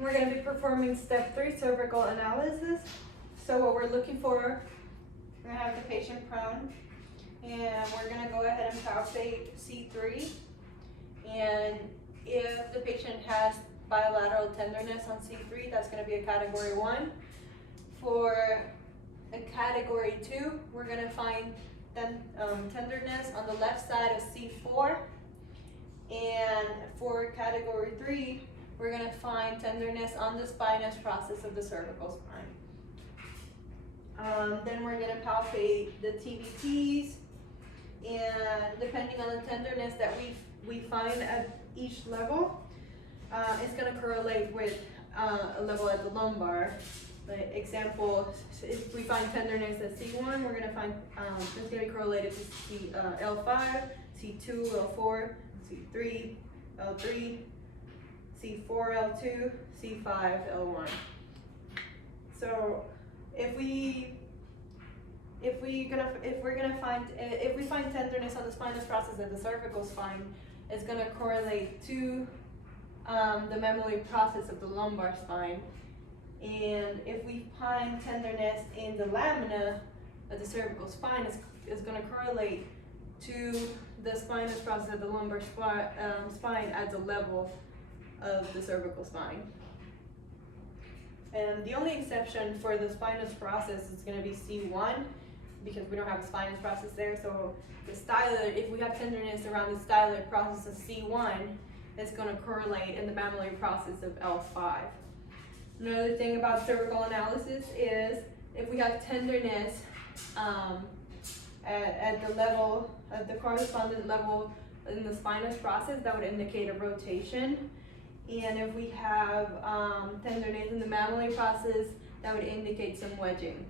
we're going to be performing step 3 cervical analysis. So what we're looking for, we're going to have the patient prone, and we're going to go ahead and palpate C3. And if the patient has bilateral tenderness on C3, that's going to be a category 1. For a category 2, we're going to find tenderness on the left side of C4. And for category 3, we're going to find tenderness on the spinous process of the cervical spine. Then we're going to palpate the TVTs, and depending on the tenderness that we find at each level, it's going to correlate with a level at the lumbar. Like example, if we find tenderness at C1, we're going to find it's going to be correlated to L5, C2, L4, C3, L3, C4, L2, C5, L1. So if we find tenderness on the spinous process of the cervical spine, it's going to correlate to the mammillary process of the lumbar spine. And if we find tenderness in the lamina of the cervical spine, it's going to correlate to the spinous process of the lumbar spine at the level of the cervical spine. And the only exception for the spinous process is going to be C1, because we don't have a spinous process there. So the styloid, if we have tenderness around the styloid process of C1, it's going to correlate in the mammillary process of L5. Another thing about cervical analysis is if we have tenderness at the level, at the correspondent level in the spinous process, that would indicate a rotation. And if we have tenderness in the mammillary process, that would indicate some wedging.